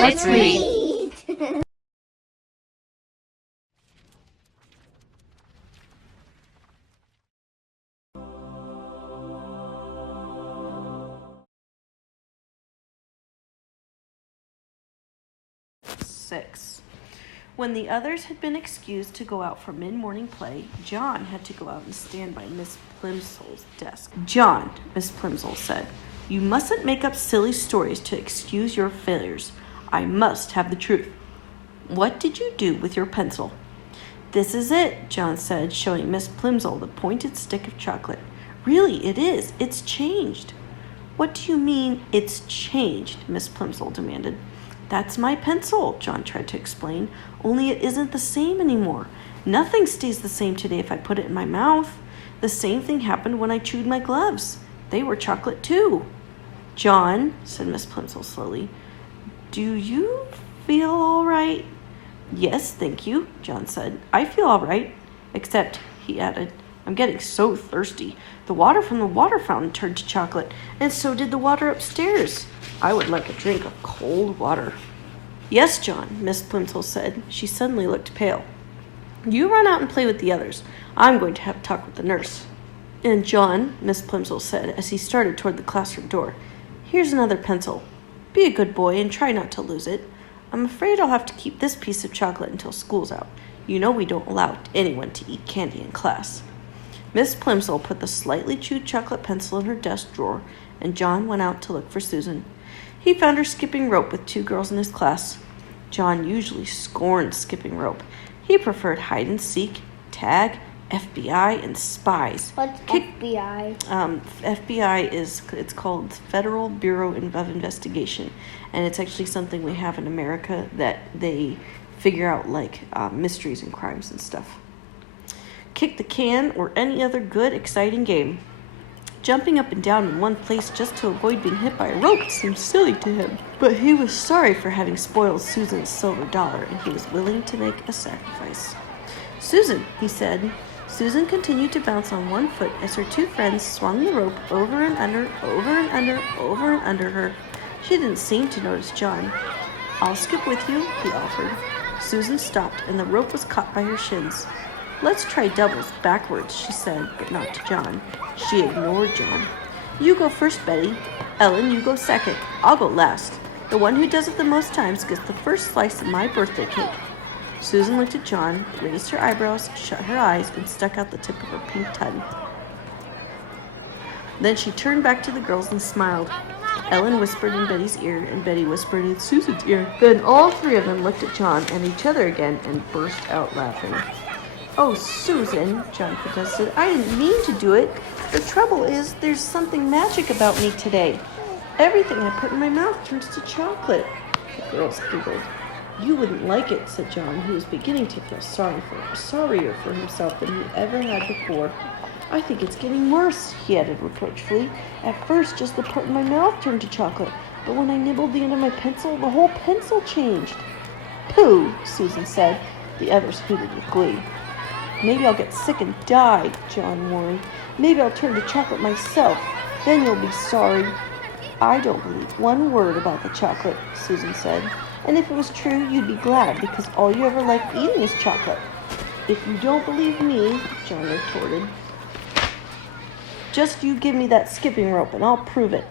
Let's read. Six. When the others had been excused to go out for mid-morning play, John had to go out and stand by Miss Plimsoll's desk. "John," Miss Plimsoll said, "you mustn't make up silly stories to excuse your failures. I must have the truth. What did you do with your pencil?" "This is it," John said, showing Miss Plimsoll the pointed stick of chocolate. "Really, it is. It's changed." "What do you mean, it's changed?" Miss Plimsoll demanded. "That's my pencil," John tried to explain, "only it isn't the same anymore. Nothing stays the same today if I put it in my mouth. The same thing happened when I chewed my gloves. They were chocolate too." "John," said Miss Plimsoll slowly, "do you feel all right?" "Yes, thank you," John said. "I feel all right. Except," he added, "I'm getting so thirsty. The water from the water fountain turned to chocolate, and so did the water upstairs. I would like a drink of cold water." "Yes, John," Miss Plimsoll said. She suddenly looked pale. "You run out and play with the others. I'm going to have a talk with the nurse." "And John," Miss Plimsoll said as he started toward the classroom door, "here's another pencil. Be a good boy and try not to lose it. I'm afraid I'll have to keep this piece of chocolate until school's out. You know we don't allow anyone to eat candy in class." Miss Plimsoll put the slightly chewed chocolate pencil in her desk drawer, and John went out to look for Susan. He found her skipping rope with 2 girls in his class. John usually scorned skipping rope. He preferred hide and seek, tag, FBI, and spies. What's FBI? FBI it's called Federal Bureau of Investigation, and it's actually something we have in America that they figure out like mysteries and crimes and stuff. Kick the can, or any other good, exciting game. Jumping up and down in one place just to avoid being hit by a rope seemed silly to him, but he was sorry for having spoiled Susan's silver dollar, and he was willing to make a sacrifice. "Susan," he said. Susan continued to bounce on one foot as her 2 friends swung the rope over and under, over and under, over and under her. She didn't seem to notice John. "I'll skip with you," he offered. Susan stopped, and the rope was caught by her shins. "Let's try doubles backwards," she said, but not to John. She ignored John. "You go first, Betty. Ellen, you go second. I'll go last. The one who does it the most times gets the first slice of my birthday cake." Susan looked at John, raised her eyebrows, shut her eyes, and stuck out the tip of her pink tongue. Then she turned back to the girls and smiled. Ellen whispered in Betty's ear, and Betty whispered in Susan's ear. Then all 3 of them looked at John and each other again and burst out laughing. "Oh, Susan," John protested, "I didn't mean to do it. The trouble is, there's something magic about me today. Everything I put in my mouth turns to chocolate." The girls giggled. "You wouldn't like it," said John, who was beginning to feel sorrier for himself than he ever had before. "I think it's getting worse," he added reproachfully. "At first, just the part in my mouth turned to chocolate, but when I nibbled the end of my pencil, the whole pencil changed." "Pooh," Susan said. The others hooted with glee. "Maybe I'll get sick and die," John warned. "Maybe I'll turn to chocolate myself. Then you'll be sorry." "I don't believe one word about the chocolate," Susan said. "And if it was true, you'd be glad, because all you ever like eating is chocolate." "If you don't believe me," John retorted, "just you give me that skipping rope and I'll prove it."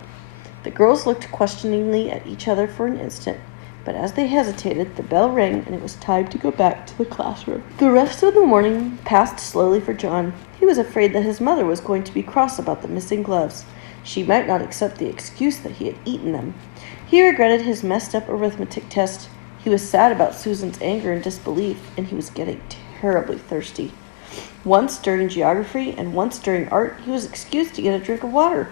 The girls looked questioningly at each other for an instant, but as they hesitated, the bell rang and it was time to go back to the classroom. The rest of the morning passed slowly for John. He was afraid that his mother was going to be cross about the missing gloves. She might not accept the excuse that he had eaten them. He regretted his messed up arithmetic test. He was sad about Susan's anger and disbelief, and he was getting terribly thirsty. Once during geography and once during art, he was excused to get a drink of water.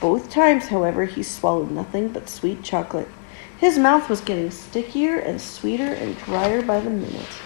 Both times, however, he swallowed nothing but sweet chocolate. His mouth was getting stickier and sweeter and drier by the minute.